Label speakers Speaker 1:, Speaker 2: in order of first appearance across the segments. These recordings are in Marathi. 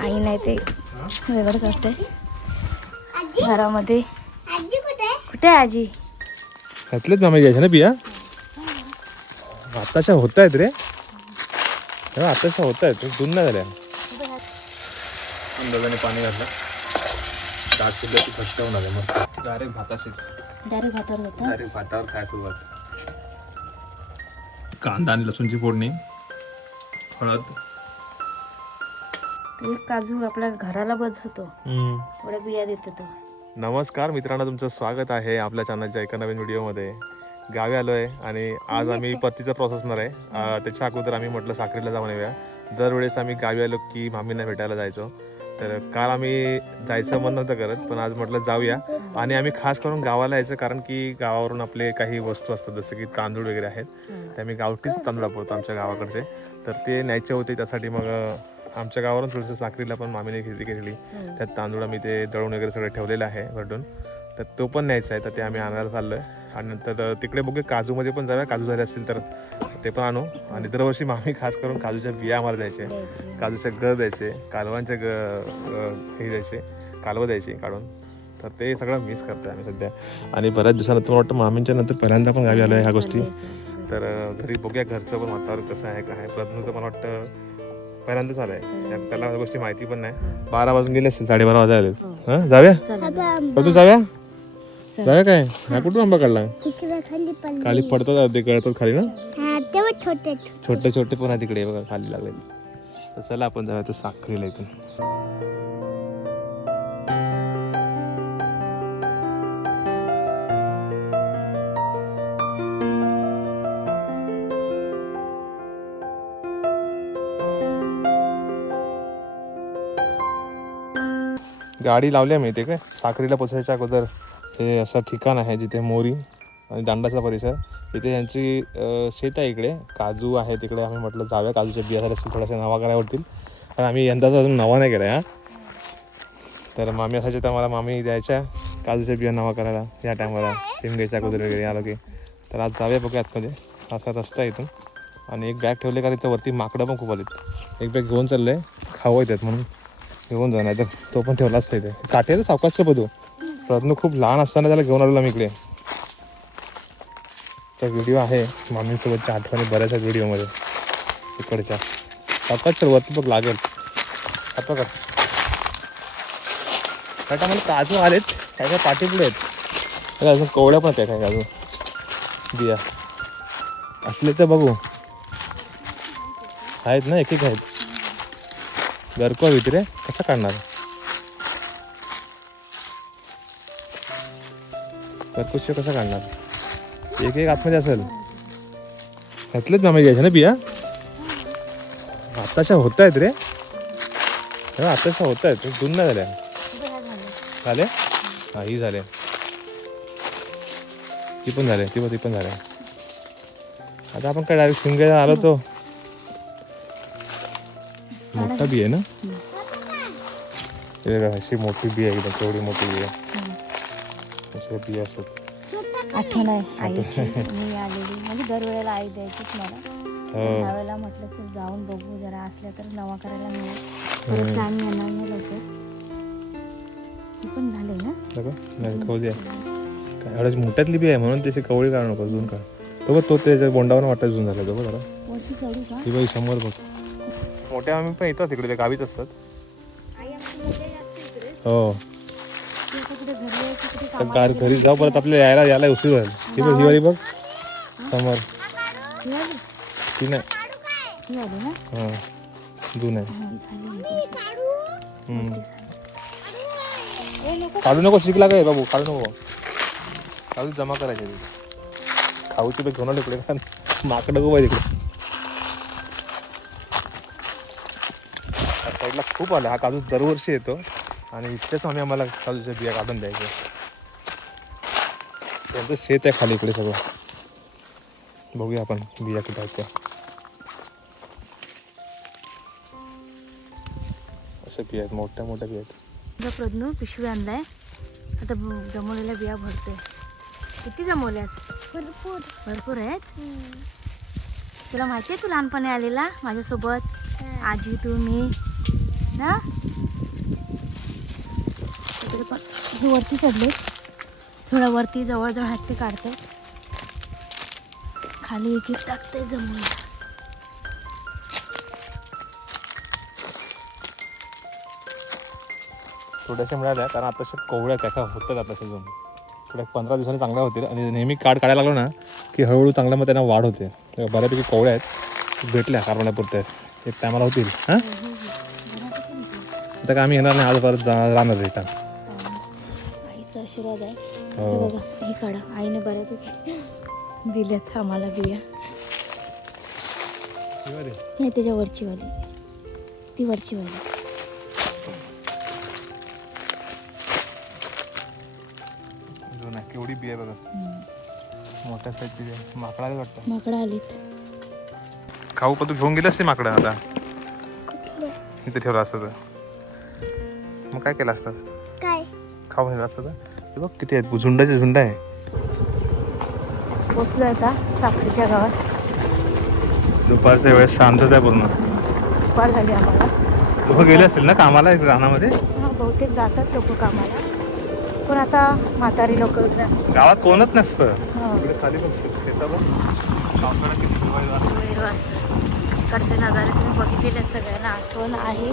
Speaker 1: आई नाही ते. वेगळंच वाटतंय. घरामध्ये. कुठे आहे आजी?
Speaker 2: घातलेत मामा घ्यायच्या ना बिया? आताशा होत आहेत रे. तेव्हा आताशा होत आहेत दून नाही झाल्या. अंदाजाने पाणी घातलं. डाळ शिजलं की घट्ट होणार आहे मस्त. डायरेक्ट भाताशीच.
Speaker 1: डायरेक्ट भातावर होता?
Speaker 2: डायरेक्ट भातावर खाय सुरुवात. कांदा आणि लसूणची फोडणी. हळद.
Speaker 1: ते काजू आपल्या घराला बस होतो थोड्या बिया देतो तो.
Speaker 2: नमस्कार मित्रांनो तुमचं स्वागत आहे आपल्या चॅनलच्या एका नवीन व्हिडिओमध्ये. गावी आलो आहे आणि आज आम्ही पत्तीचा प्रोसेस असणार आहे. त्याच्या अगोदर आम्ही म्हटलं साखरेला जाऊन येऊया. दरवेळेस आम्ही गावी आलो की मामींना भेटायला जायचो. तर काल आम्ही जायचं मन नव्हतं करत पण आज म्हटलं जाऊया. आणि आम्ही खास करून गावाला यायचं कारण की गावावरून आपले काही वस्तू असतात जसं की तांदूळ वगैरे आहेत. ते आम्ही गावठीच तांदूळ वापरतो आमच्या गावाकडचे. तर ते न्यायचे होते त्यासाठी मग आमच्या गावावरून थोडंसं साखरीला पण मामीने खरेदी केलेली. त्यात तांदूळ आम्ही ते दळून वगैरे सगळं ठेवलेलं आहे भरडून तर तो पण न्यायचा आहे तर ते आम्ही आणायला चाललो आहे आणि नंतर तिकडे बघूया काजूमध्ये पण जाऊया काजू झाले असतील तर ते पण आणू. आणि दरवर्षी मामी खास करून काजूच्या बिया आम्हाला द्यायचे.
Speaker 1: द्यायची.
Speaker 2: काजूचे ग द्यायचे कालवांचे ग हे द्यायचे कालवं द्यायची काढून. तर ते सगळं मिस करतोय आम्ही सध्या. आणि बऱ्याच दिवसानंतर मला वाटतं मामींच्या नंतर पहिल्यांदा पण गावी आलो आहे ह्या गोष्टी. तर घरी बघूया घरचं पण वातावरण कसं आहे काय प्रज्ञूचं मला वाटतं पहिल्यांदाच आलं आहे त्याला गोष्टी माहिती पण नाही. बारा वाजून गेले असतील साडेबारा वाजायला हां जाऊया?
Speaker 1: चला.
Speaker 2: प्रज्ञू जाऊया? जाऊया काय? हा कुठून आंबा काढला? खाली पडतात ते गळतात खाली ना?
Speaker 3: छोटे
Speaker 2: छोटे छोटे पण आहे तिकडे बघा खाली लागले तर चला आपण जाऊया तर साखरीला इथून. गाडी लावल्या मी तिकडे काय साखरीला पोचायच्या अगोदर हे असं ठिकाण आहे जिथे मोरी आणि दांडाचा परिसर. इथे यांची शेत आहे इकडे. काजू आहे तिकडे. आम्ही म्हटलं जाव्या काजूच्या बिया झाल्या असतील थोड्याशा नवा करायला वाटतील पण आम्ही यंदाचा अजून नवा नाही केला हा. तर मामी असायच्या तर मला मामी द्यायच्या काजूच्या बिया नवा करायला या टायमाला. शिमग्याच्या अगोदर वगैरे आलो की. तर आज जाऊया बघूया आतमध्ये. असा रस्ता आहे इथून. आणि एक बॅग ठेवले का इथं वरती माकडं पण खूप आलीत. एक बॅग घेऊन चाललं आहे खावं येतात म्हणून. घेऊन जाणार तर तो पण ठेवलाच इथे. काटे तर सावकाशचं बघू रत्न खूप लहान असताना त्याला घेऊन आलेला मी इकडे. चा व्हिडिओ आहे मामींसोबतच्या आठवणी बऱ्याच आहेत व्हिडिओमध्ये इकडच्या. सावकाश वरती बघ लागेल. आता का त्या मला काजू आलेत काय काय पाठीपुढे आहेत. अजून कोवळ्या पण आहेत काय काजू. बिया. असले तर बघू. आहेत ना एक एक आहेत. गरको रे. कसा काढणार? गरकुश कसा काढणार? एक एक आतमध्ये असेल. घातलेच मामा घ्यायच्या ना बिया? आताशा होत आहेत रे. आताशा होत आहेत. दून नाही झाल्या. झाले? हा ही झाले. ती पण झाले ती पण ती पण झाले. आता आपण काय डायरेक्ट शिंगे आलो तो. मोठा बी आहे ना? अशी मोठी बी आहे एकदम केवढी मोठी बी आहे. अशा बिया असतात.
Speaker 1: आठवण आहे आईची. मी आलेली. म्हणजे दरवेळेला आई द्यायचीच मला.
Speaker 2: हो.
Speaker 1: त्यावेळेला म्हटलं चल जाऊन बघू. जरा असल्या तर नवा करायला मिळेल. येणार नाही लवकर पण झाले ना?
Speaker 2: नाही एवढ्याच मोठ्यातली बी आहे म्हणून त्याची कवळी काढू नको अजून का तो बघ तो त्याच्या बोंडावर वाटत अजून झाला तो बघ जरा. ती समोर बघ. मोठ्या आम्ही पण येतात तिकडे त्या गावीच असतात. हो.
Speaker 1: ती
Speaker 2: तर गार घरी जाऊ परत आपल्याला यायला यायला उशीर होईल. ती बघ हिवाळी बघ समोर.
Speaker 1: ती
Speaker 2: ती नाही.
Speaker 1: ती
Speaker 2: हां जून आहे.
Speaker 1: हा. ती.
Speaker 2: काढू? नको. शिकला काय बाबू? काढू नको. काढू जमा करायचे ते. खाऊ तुला घेऊन आलो इकडे. कारण माकडं गो तिकडे या साईडला खूप आलं. हा काजू दरवर्षी येतो. आणि इतकेच आम्ही आम्हाला काजूच्या बिया काढून द्यायचे. त्यांचं शेत आहे खाली इकडे सगळं. बघूया आपण बिया कुठं आहेत त्या. अशा बिया आहेत मोठ्या मोठ्या बिया आहेत.
Speaker 1: प्रज्ञू पिशवी आणलाय आता जमवलेल्या बिया भरते किती जमवल्यास?
Speaker 3: भरपूर.
Speaker 1: भरपूर आहेत? तुला माहिती आहे तू लहानपणी आलेला? माझ्यासोबत? आजी तू मी? ना? पण हे वरती चढले थोडं वरती जवळजवळ हात ते काढते. खाली एक एक टाकते जमून.
Speaker 2: थोड्याशा मिळाल्या कारण आताशा कोवळ्या त्या काय होतात आता अजून थोड्या पंधरा दिवसांनी चांगल्या होतील. आणि नेहमी काढ काढायला लागलो ना की हळूहळू चांगल्या मग त्यांना वाढ होते. बऱ्यापैकी कोवळ्या आहेत. भेटल्या कारवण्यापुरत्या एक टायमाला होतील. हां? आता काय आम्ही येणार नाही आज परत राहणार रिटर्न
Speaker 1: आईचा आशीर्वाद आहे.
Speaker 2: हो.
Speaker 1: हे बघा ही काढा. आईने बऱ्यापैकी दिल्यात आम्हाला बिया. हे त्याच्या वरची वाली ती वरची वाली
Speaker 2: जो ना केवढी बिया बघा. मोठ्या साईजची बिया. माकडा वाटतं.
Speaker 1: माकडं आलीत.
Speaker 2: खाऊ पण तू घेऊन गेलास ते माकडं आता? इथे ठेवलं असतं तर. मग काय केलं असतं
Speaker 3: काय?
Speaker 2: खाऊन गेलं असतं तर हे बघ किती आहेत. झुंडाचे झुंड आहे.
Speaker 1: पोचलो आता साखरीच्या गावात.
Speaker 2: दुपारच्या वेळेस शांतता आहे पूर्ण.
Speaker 1: दुपार झाली आम्हाला.
Speaker 2: लोक गेले असतील ना कामाला इकडे रानामध्ये?
Speaker 1: हा, बहुतेक जातात लोक कामाला. पण आता म्हातारी लोक वगैरे असतात.
Speaker 2: गावात कोणच नसतं.
Speaker 1: हा.
Speaker 2: इकडे खाली बघ शे- शेतावर पावसाळ्यात किती.
Speaker 1: वैर असतात इकडचे नजारे तुम्ही बघितलेले सगळ्यांना आठवण आहे.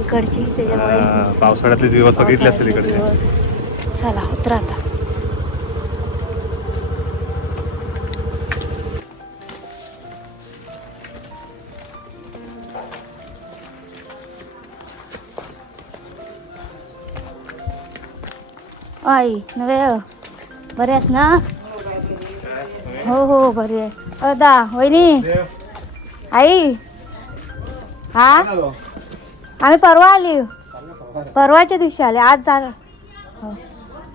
Speaker 1: इकडची त्याच्यामुळे
Speaker 2: हा, पावसाळ्यातले दिवस बघितले
Speaker 1: पावसाळ्यातले
Speaker 2: इकडचे.
Speaker 1: दिवस. चला उतरा आता. आई नव्हे बरे आहेस ना? हो हो बरी आहे. अदा वहिनी. आई. हा? आम्ही परवा आली. परवाच्या दिवशी आले. आज झालं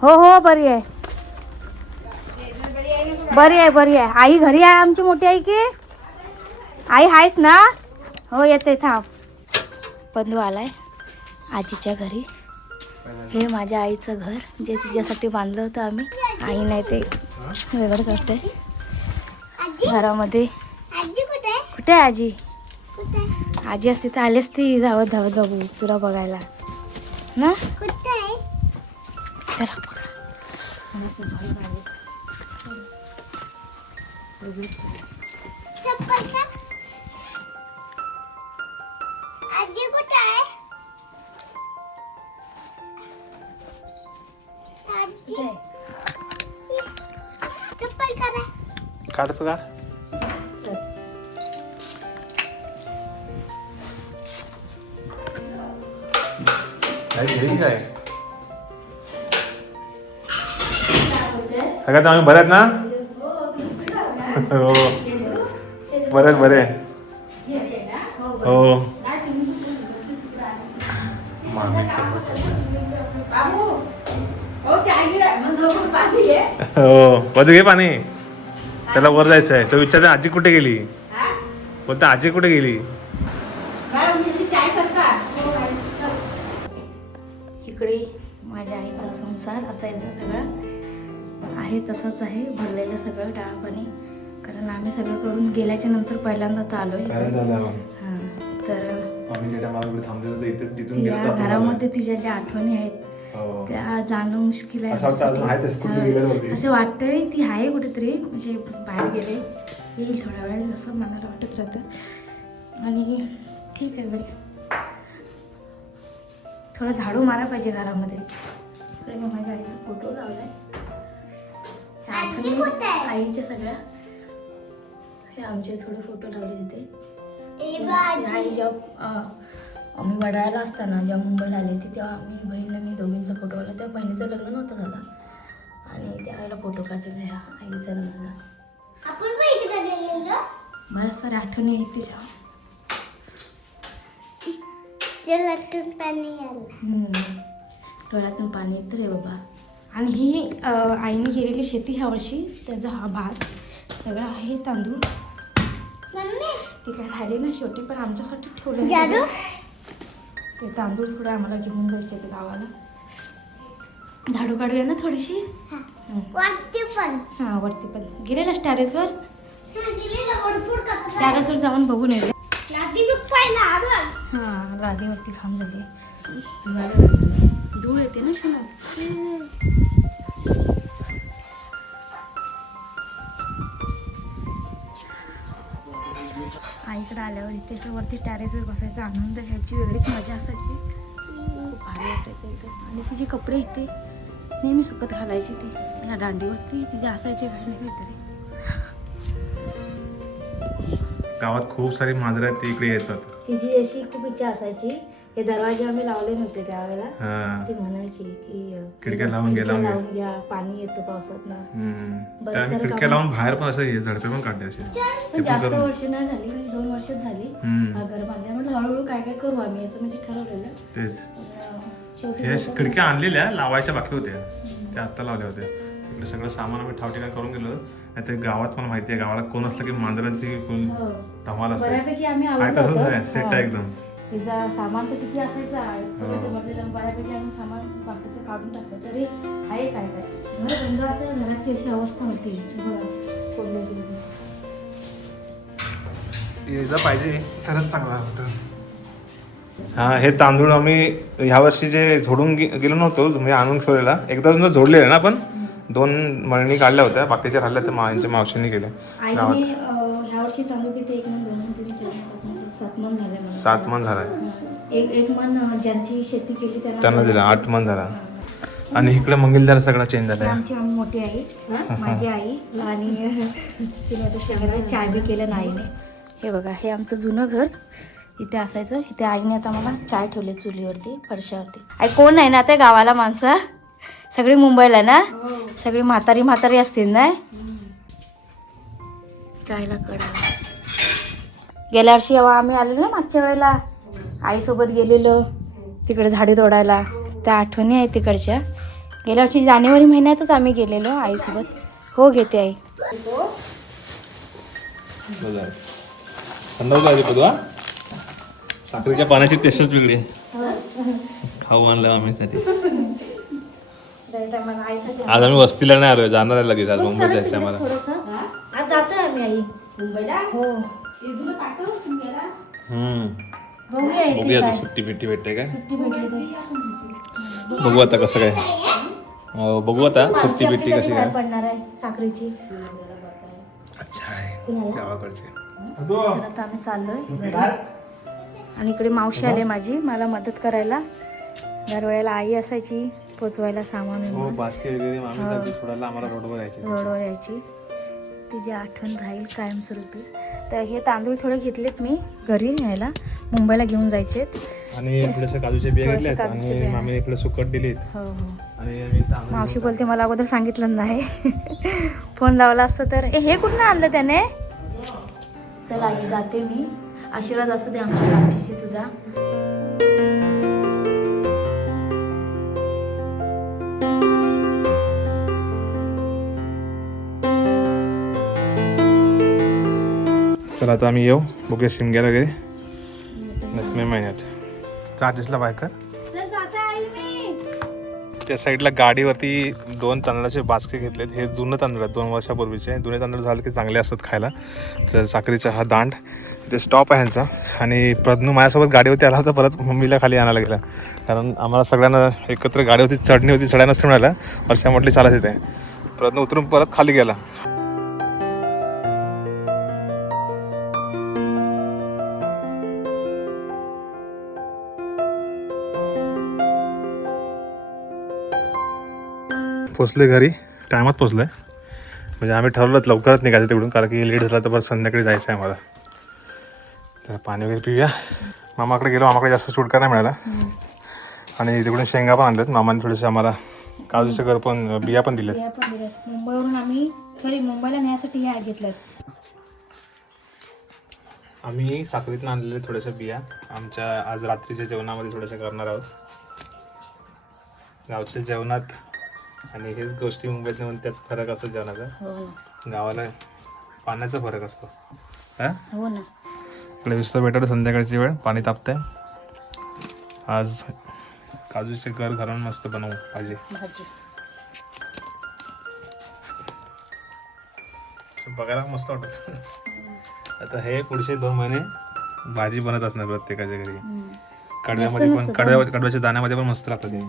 Speaker 1: हो हो बरी आहे. बरी आहे बरी आहे. आई घरी आहे आमची मोठी आई की? आई आहेस ना? हो येते थांब. बंधू आलाय आजीच्या घरी. हे माझ्या आईचं घर जे तिच्यासाठी बांधलं होतं आम्ही. आई नाही ते वेगळंच वाटतंय.
Speaker 3: आजी
Speaker 1: घरामध्ये
Speaker 3: आजी कुठे आहे?
Speaker 1: आजी? आजी असती तर आली असती धावत धावत बघू तुला बघायला. ना?
Speaker 3: कुठे आहे?
Speaker 1: जरा
Speaker 2: काय घरी काय सगळ्यात आम्ही बऱ्यात ना हो बऱ्यात बरे हो हो बघू घे पाणी त्याला वर जायचं आहे तो विचारते आजी कुठे गेली बोलते आजी कुठे गेली
Speaker 1: संसार असायचा सगळा. आहे तसंच आहे भरलेलं सगळं डाळ पाणी कारण आम्ही सगळं करून गेल्याच्यानंतर पहिल्यांदा तर आलोय. हां तर घरामध्ये तिच्या ज्या आठवणी आहेत त्या जाणं मुश्किल आहे. हां. असं वाटतंय ती आहे कुठेतरी म्हणजे बाहेर गेले. येईल थोड्या वेळ असं मनाला वाटत राहतं. आणि ठीक आहे बरं थोडं झाडू मारा पाहिजे घरामध्ये. इकडे मी माझ्या आईचा फोटो लावलाय. ह्या आठवणी? आईच्या सगळ्या. हे आमचे थोडे फोटो लावले तिथे. ती आई जेव्हा आम्ही वडाळ्याला असताना जेव्हा मुंबईला आले होते तेव्हा मी बहिणीला मी दोघींचा फोटो काढला तेव्हा बहिणीचं लग्न नव्हतं झालं. आणि त्या आईला फोटो काढलेला ह्या आईचा लग्नाला बऱ्याच साऱ्या आठवणी आहेत तिच्या.
Speaker 3: ते लटून पाणी आलं.
Speaker 1: डोळ्यातून पाणी येतं रे बाबा. आणि ही आईने केलेली शेती ह्या वर्षी त्याचा हा भात सगळं आहे तांदूळ.
Speaker 3: मम्मी.
Speaker 1: ते काय राहिले ना शेवटी पण आमच्यासाठी ठेवले ते तांदूळ पुढे आम्हाला घेऊन जायचे ते गावाला. झाडू काढूया ना थोडीशी.
Speaker 3: वाटते पण.
Speaker 1: हां वरती पण. गेलेलास टॅरेसवर? टॅरेसवर जाऊन बघून येऊया.
Speaker 3: हा
Speaker 1: गादीवरती घाम झाली धूळ येते ना शनू आईकडे आल्यावर इथे असं वरती टॅरेसवर बसायचा आनंद घ्यायची वेगळीच मजा असायची. खूप भारी वाटायचं एकदम आणि तिचे कपडे इथे नेहमी सुकत घालायची ती. ह्या दांडीवरती तिचे असायचे ना काहीतरी.
Speaker 2: गावात खूप सारी मांजरं ती इकडे येतात.
Speaker 1: तिची अशी खूप इच्छा असायची हे दरवाजे आम्ही लावले नव्हते त्यावेळेला.
Speaker 2: हा.
Speaker 1: ती म्हणायची की अ,
Speaker 2: खिडक्या लावून घ्या, लावून घ्या.
Speaker 1: लावून घ्या पाणी येतं पावसात ना
Speaker 2: हम्म.
Speaker 1: बरं,
Speaker 2: त्या आम्ही
Speaker 1: सर,
Speaker 2: खिडक्या लावून बाहेर पण असं हे झडपे पण काढते असे.
Speaker 1: पण जास्त वर्ष नाही झाली म्हणजे दोन वर्षच झाली.
Speaker 2: हम्म.
Speaker 1: हा घर बांधल्या म्हटलं हळूहळू काय काय करू आम्ही असं म्हणजे ठरवलेलं.
Speaker 2: तेच.
Speaker 1: अ, शेवटी
Speaker 2: हे खिडक्या आणलेल्या लावायच्या बाकी होत्या. त्या आत्ता लावल्या होत्या. इकडे सगळं सामान आम्ही ठाव ठिकाण करून गेलो. नाही ते गावात पण माहिती आहे गावाला कोण असलं की मांजरांची कोण
Speaker 1: हो.
Speaker 2: धमाल असते.
Speaker 1: बऱ्यापैकी आम्ही
Speaker 2: काय
Speaker 1: आवडलं
Speaker 2: तसंच
Speaker 1: होतं.
Speaker 2: आहे सेट
Speaker 1: हा.
Speaker 2: आहे एकदम.
Speaker 1: तिचा सामान तर किती असायचा
Speaker 2: हो.
Speaker 1: ते म्हटलेलं बऱ्यापैकी आम्ही सामान बाकीचं काढून टाकलं. तरी आहे काय काय. घर बंद असल्या घराची अशी अवस्था होती. होती.
Speaker 2: यायला पाहिजे तरच चांगला होतं. हा हे तांदूळ आम्ही ह्या वर्षी जे झोडून गे- गेलो नव्हतो म्हणजे आणून ठेवलेला. एकदा तुमचं जोडलेलं ना आपण? दोन मळणी काढल्या होत्या बाकीच्या राहिल्या त्या मायांच्या मावशीने केल्या.
Speaker 1: ह्या वर्षी तांदूळ पिते एक दोन तीन चार सात मन झाले मला
Speaker 2: सात मन झालाय
Speaker 1: एक एक मन अं, ज्यांची शेती केली त्यांना
Speaker 2: दिला आठ मन झाला. आणि इकडे मंगल जरा सगळा चेंज झालाय.
Speaker 1: आमची आम्ही मोठी आई. माझी आई आणि तिने आता चाय बी केलं ना आईने हे बघा हे आमचं जुनं घर. इथे असायचं. इथे आईने आता मला चाय ठेवले चुलीवरती फडशावरती आई कोण आहे ना आता गावाला माणसं? सगळी मुंबईला ना? सगळी म्हातारी म्हातारी असतील ना? चायला कडा गेल्या वर्षी जेव्हा आम्ही आलेलो ना मागच्या वेळेला आईसोबत गेलेलो तिकडे झाडी तोडायला. त्या आठवणी आहेत तिकडच्या. गेल्या वर्षी जानेवारी महिन्यातच आम्ही गेलेलो आईसोबत. हो घेते आई.
Speaker 2: साखरेच्या पाण्याची टेस्टच वेगळी आहे. खाऊ आणलं आम्ही आज आम्ही वस्तीला नाही आलोय जाणार आहे लगेच आज मुंबईत जायचं आम्हाला.
Speaker 1: आज जातोय आम्ही आई. मुंबईला? हो.
Speaker 2: हम्म.
Speaker 1: बघूया
Speaker 2: आता. सुट्टी बिट्टी भेटते काय? बघू आता कसं काय. हो, बघू आता सुट्टी
Speaker 1: कधी
Speaker 2: कशी काय.
Speaker 1: पडणार आहे साखरेची?
Speaker 2: अच्छा आहे. गावाकडचे
Speaker 1: आता आम्ही चाललोय. आणि इकडे मावशी आले माझी. मला मदत करायला. दरवेळेला आई असायची पोचवायला सामान
Speaker 2: हो
Speaker 1: बिमान.
Speaker 2: बास्के वगैरे आम्ही दर्दी सोडायला आम्हाला रोडवर यायचे.
Speaker 1: रोडवर यायची. तिची आठवण राहील कायमस्वरूपी. तर हे तांदूळ थोडे घेतलेत मी घरी न्यायला. मुंबईला घेऊन जायचेत.
Speaker 2: आणि काजूचे बिया आणि इकडे सुकट दिलीत.
Speaker 1: हो हो.
Speaker 2: आणि आम्ही तांदूळ
Speaker 1: मावशी बोलते मला अगोदर सांगितलं नाही. फोन लावला असतं तर. ए हे कुठनं आणलं त्याने? चला आई जाते मी. आशीर्वाद असू दे आमच्या पाठीशी तुझा.
Speaker 2: तर आता आम्ही येऊ. बघूया शिमग्याला वगैरे. मे महिन्यात चार्जेसला बाय कर. त्या साईडला गाडीवरती दोन तांदळाचे बास्के घेतलेत. हे जुनं तांदूळ आहेत दोन वर्षापूर्वीचे. जुने तांदूळ झाले की चांगले असतात खायला. तर साखरेचा हा दांड. तिथे स्टॉप आहे ह्यांचा. आणि प्रज्ञू माझ्यासोबत गाडीवरती आला होता परत मम्मीला खाली आणायला गेला. कारण आम्हाला सगळ्यांना एकत्र गाडीवरती चढणी होती चढायला मिळाला वर्षा म्हटली चालत येते. प्रज्ञू उतरून परत खाली गेला. पोचले घरी. टायमात पोचलोय. म्हणजे आम्ही ठरवलं लवकरच निघायचं तिकडून कारण की लेट झाला तर परत संध्याकाळी जायचं आहे आम्हाला. तर पाणी वगैरे पिऊया. मामाकडे गेलो मामाकडे जास्त चुटका नाही मिळाला. आणि तिकडून शेंगा पण आणल्यात. मामाने थोडेसे आम्हाला काजूचे घर पण बिया पण दिल्यात.
Speaker 1: मुंबईवरून आम्ही सॉरी मुंबईला नेण्यासाठी ह्या घेतल्यात.
Speaker 2: आम्ही साखरीतनं आणलेले थोड्याशा बिया. आमच्या आज रात्रीच्या जेवणामध्ये थोड्याशा करणार आहोत. गावच्या जेवणात आणि हेच गोष्टी मुंबईत म्हणून त्यात फरक असतो जेवणाचा.
Speaker 1: हो. ना
Speaker 2: गावाला पाण्याचा फरक असतो. हा?
Speaker 1: हो ना.
Speaker 2: विस्त भेटत संध्याकाळची वेळ पाणी तापतंय. आज काजूचे घर घालून मस्त बनवू भाजी.
Speaker 1: भाजी.
Speaker 2: बघायला मस्त वाटत. आता हे पुढचे दोन महिने भाजी बनत असणार प्रत्येकाच्या घरी.
Speaker 1: हम्म.
Speaker 2: कडव्यामध्ये पण कडव्या कडव्याच्या दाण्यामध्ये पण मस्त लागतं ते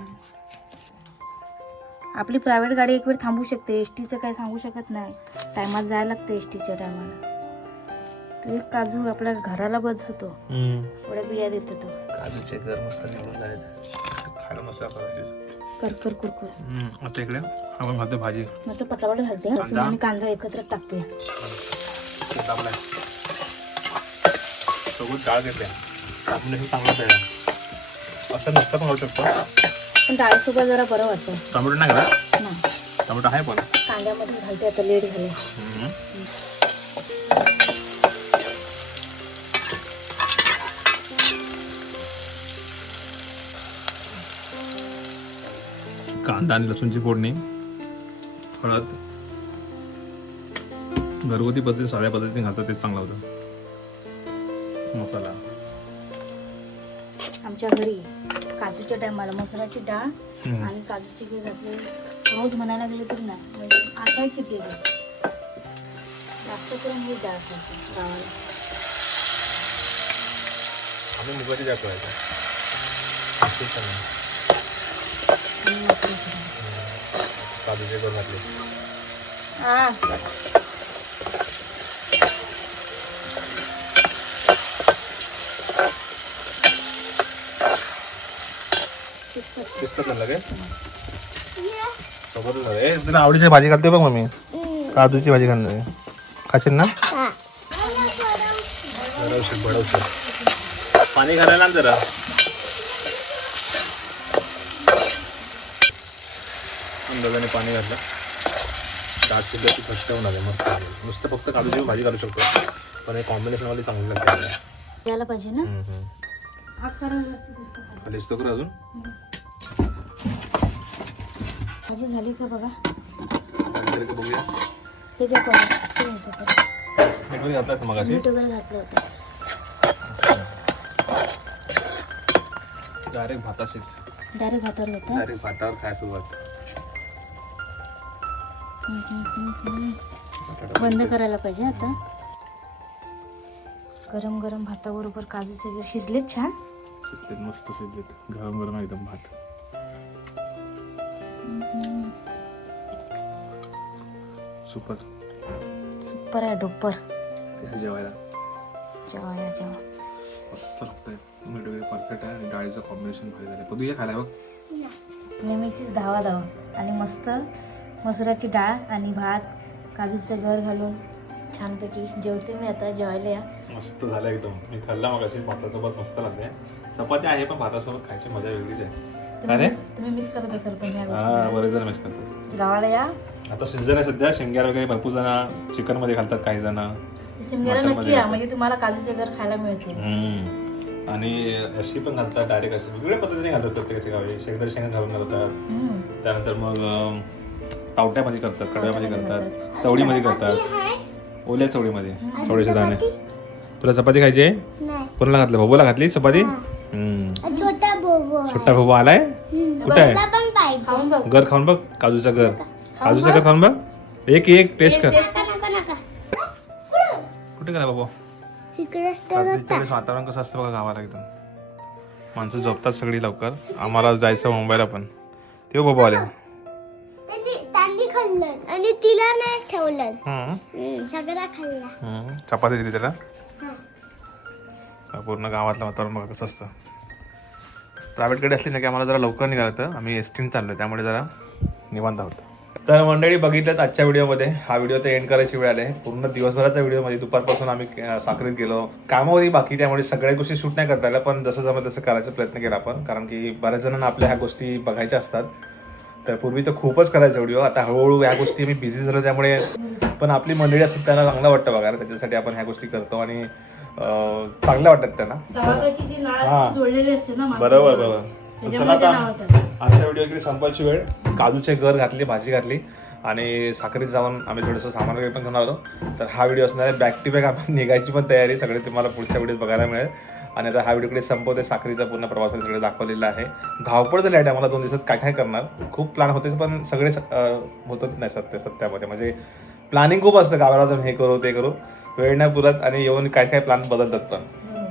Speaker 1: आपली प्रायव्हेट गाडी एक वेळ थांबू शकते. एस टीचं काही सांगू शकत नाही. टायमात जायला लागतं एस टीच्या टायमाला. तर एक काजू आपल्या घराला बस होतो एवढ्या बिया देतो तो.
Speaker 2: काजूचे घर मस्त निवडून झाले खायला मस्त
Speaker 1: करकर कुरकुर.
Speaker 2: आता इकडे आपण खातो भाजी.
Speaker 1: मस्त पटापट घालते हं. लसूण आणि कांदा एकत्र टाकते.
Speaker 2: सोबत डाळ घेतल्या चांगलं तयार असं नुसतं पण शकतो.
Speaker 1: पण डाळीसोबत जरा बरं वाटतं.
Speaker 2: टोमॅटो नाही घाला
Speaker 1: ना
Speaker 2: टोमॅटो आहे पण.
Speaker 1: कांद्यामध्ये घालते आता लेट झाले.
Speaker 2: कांदा आणि लसूणची फोडणी हळद घरगुती पद्धती साध्या पद्धतीने घालतात तेच चांगलं होतं. मसाला.
Speaker 1: आमच्या घरी काजूच्या टायमाला मसाल्याची डाळ
Speaker 2: हम्म.
Speaker 1: आणि काजूची गीर आपले रोज म्हणायला गेले तरी नाही. म्हणजे असायची गीर जास्त करून ही डाळ असायची गावाला.
Speaker 2: मुगाची
Speaker 1: आणि डाळ.
Speaker 2: काजूचे घातले.
Speaker 1: हा. किसपत.
Speaker 2: दिसतं का लगे सोबतच झालं ए तुला आवडीची भाजी घालते बघ मम्मी. काजूची भाजी घालणार आहे. खाशील ना? बडवशील पाणी घालायला आण जरा. अंदाजाने पाणी घातलं. डाळ शिजल्याची घट्ट होणार आहे मस्त लागेल. नुसतं फक्त काजूची भाजी घालू शकतो. पण हे कॉम्बिनेशन वाली चांगली लागते.
Speaker 1: यायला पाहिजे ना?
Speaker 2: हम्म, हम्म.
Speaker 1: हा खरं जास्त दिसतं. खाली.
Speaker 2: खाली दिसतो का अजून?
Speaker 1: भाजी झाली का बघा? हे.
Speaker 2: मीठ वगैरे घातलं
Speaker 1: होतं.
Speaker 2: डायरेक्ट भाताशीच.
Speaker 1: डायरेक्ट भातावर होतं?
Speaker 2: डायरेक्ट भातावर काय सुरुवात.
Speaker 1: हम्म, हम्म, हम्म, हम्म. बंद करायला पाहिजे आता. गरम गरम भाताबरोबर काजू सगळे शिजलेत छान.
Speaker 2: शिजलेत मस्त शिजलेत. गरम गरम एकदम भात. सुपर.
Speaker 1: सुपर आहे डोपर
Speaker 2: जेवायला?
Speaker 1: जेवायला जेवा.
Speaker 2: मस्त लागतंय. मीठ वगैरे परफेक्ट आहे आणि डाळीचं कॉम्बिनेशन भारी झालं पण तू खायला बघ.
Speaker 1: नेहमीचीच धावा धावा. आणि मस्त मसुराची डाळ आणि भात काजूचं घर घालून छानपैकी जेवते मी आता जेवायला या.
Speaker 2: मस्त झालं एकदम. मी खाल्ला मग अशी भातासोबत मस्त लागते चपाती आहे पण भातासोबत खायची मजा वेगळीच आहे. अरे?
Speaker 1: मिस- तुम्ही मिस करत असाल पण या
Speaker 2: हा
Speaker 1: गोष्टी
Speaker 2: बरेच जण मिस करतात.
Speaker 1: गावाला या.
Speaker 2: आता सीझन आहे सध्या शेंग्या वगैरे भरपूर जण चिकनमध्ये घालतात काही जण.
Speaker 1: सिमग्याला
Speaker 2: मटण
Speaker 1: नक्की या. म्हणजे तुम्हाला काजूचे घर खायला मिळते
Speaker 2: हम्म. आणि अशी पण घालतात डायरेक्ट अशी. वेगवेगळ्या पद्धतीने घालतात प्रत्येकाच्या गावी. शेंगदाणे शेंगा घालून घालतात.
Speaker 1: हम्म.
Speaker 2: त्यानंतर मग अं, पावट्यामध्ये करतात कडव्यामध्ये करतात. चवडीमध्ये करतात. ओल्या चवडीमध्ये चवडीचे दाणे. तुला चपाती खायची आहे?
Speaker 3: नाही.
Speaker 2: कोणाला घातलं? भोबोला घातली चपाती? हम्म.
Speaker 3: छोटा
Speaker 2: भोबो आलाय. कुठे आहे?
Speaker 3: मला पण पाहिजे.
Speaker 1: खाऊन बघ.
Speaker 2: घर खाऊन बघ काजूचं घर. काजूचं घर खाऊन बघ. एक एक टेस्ट कर.
Speaker 3: नका नका नका.
Speaker 2: कुठे गेला बाबा?
Speaker 3: इकडेच तर
Speaker 2: वातावरण कसं असतं बघा गावाला एकदम. माणसं झोपतात सगळी लवकर. आम्हाला जायचं मुंबईला पण. ते बाबा आले.
Speaker 3: खाल्लं. आणि तिला नाही ठेवलं.
Speaker 2: हम्म.
Speaker 3: हम्म, सगळा खाल्ला
Speaker 2: हम्म. चपाती दिली त्याला?
Speaker 3: हा.
Speaker 2: हा, पूर्ण गावातलं वातावरण बघा कसं असतं. प्रायव्हेट गाडी असली ना की आम्हाला जरा लवकर निघालं तर आम्ही एस टीन चाललो त्यामुळे जरा निवांत आहोत. तर मंडळी बघितलं आजच्या व्हिडिओमध्ये हा व्हिडिओ तर एंड करायची वेळ आले पूर्ण दिवसभराचा व्हिडिओमध्ये दुपारपासून आम्ही साखरेत गेलो. कामं होती बाकी त्यामुळे सगळ्या गोष्टी शूट नाही करता आल्या पण जसं जमत तसं करायचा प्रयत्न केला आपण. कारण की बऱ्याच जणांना आपल्या ह्या गोष्टी बघायच्या असतात. तर पूर्वी तर खूपच करायचं व्हिडिओ. आता हळूहळू या गोष्टी मी बिझी झालो त्यामुळे पण आपली मंडळी असतात त्यांना चांगलं वाटतं बघायला. त्याच्यासाठी आपण ह्या गोष्टी करतो आणि चांगल्या वाटतात त्यांना. हा. बरोबर बरोबर. चला आता आजच्या व्हिडिओ इकडे संपायची वेळ. काजूचे घर घातली भाजी घातली आणि साखरीत जाऊन आम्ही थोडंसं सामान वगैरे पण घेऊन आलो तर हा व्हिडिओ असणार आहे. बॅक टू बॅक आपण निघायची पण तयारी. सगळे तुम्हाला पुढच्या व्हिडिओत बघायला मिळेल. आणि आता हा व्हिडिओकडे संपवते साखरीचा पूर्ण प्रवास सगळे दाखवलेला आहे. धावपळ झाली आहे आम्हाला. दोन दिवसात काय काय करणार? खूप प्लॅन होतेच पण सगळे होतच नाही सत्य सत्यामध्ये. म्हणजे प्लॅनिंग खूप असतं. गावाला जाऊन हे करू ते करू. वेळ नाही पुरत आणि येऊन काय काय प्लॅन बदलतात पण.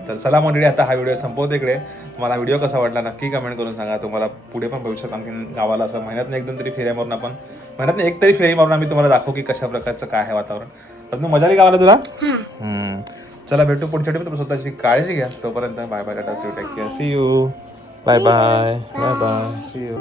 Speaker 2: तर चला मंडळी आता हा व्हिडिओ संपवतो इकडे. तुम्हाला व्हिडिओ कसा वाटला नक्की कमेंट करून सांगा. तुम्हाला पुढे पण भविष्यात आणखी गावाला असं महिन्यात एक दोन तरी फेऱ्या मारून आपण महिन्यात एक तरी फेरी मारून आम्ही तुम्हाला दाखवू की कशा प्रकारचं काय आहे वातावरण. तर मजा आली गावाला तुला. चला भेटू पुढच्या वेळी स्वतःची काळजी घ्या. तोपर्यंत bye bye tata see you take care see you bye bye bye bye see you